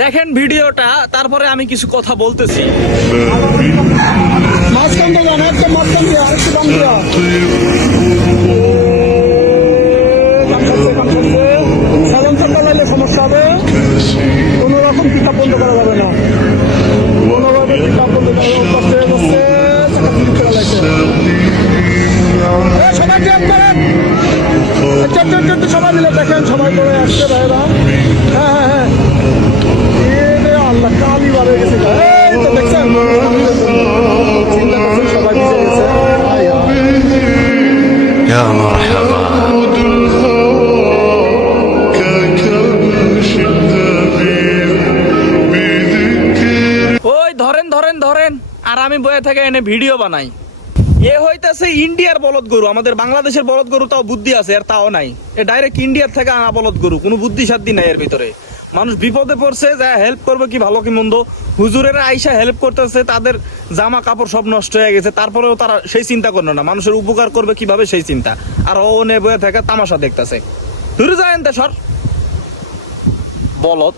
দেখেন ভিডিওটা, তারপরে আমি কিছু কথা বলতেছি। মাঝখান থেকে একদম মাঝখান দিয়ে আরেকটু দাম দিয়া সাধারণ সরকার লাইলে সমস্যা হবে। কোন রকম পিকআপ বন্ধ করা যাবে না, কোনোভাবে পিকআপ বন্ধ করা যাচ্ছে। সবাই চেক করেন, সবাই মিলে দেখেন, সবাই করে আসছে ভাইরা। হ্যাঁ হ্যাঁ হ্যাঁ, আল্লাহ কালি বার হয়ে গেছে। তো দেখছেন চিন্তা করছেন, সবাই মিশে গেছে। يا مرحبا ওই ধরেন ধরেন ধরেন, আর আমি বয়ে থেকে এনে ভিডিও বানাই। এ হইতেছে ইন্ডিয়ার বলদ গরু, আমাদের বাংলাদেশের বলদ গরু তাও বুদ্ধি আছে, আর তাও নাই। এ ডাইরেক্ট ইন্ডিয়ার থেকে আনা বলদ গরু, কোনো বুদ্ধি সাদ্ধি নাই এর ভিতরে। মানুষ বিপদে পড়ছে, যা হেল্প করবে কি ভালো কি মন্দ, হুজুরেরা আইসা হেল্প করতেছে, তাদের জামা কাপড় সব নষ্ট হয়ে গেছে, তারপরেও তারা সেই চিন্তা করে না, মানুষের উপকার করবে কিভাবে সেই চিন্তা। আর ও নে বয়ে থেকে তামাশা দেখতেছে। ধরে যায় সর বলদ।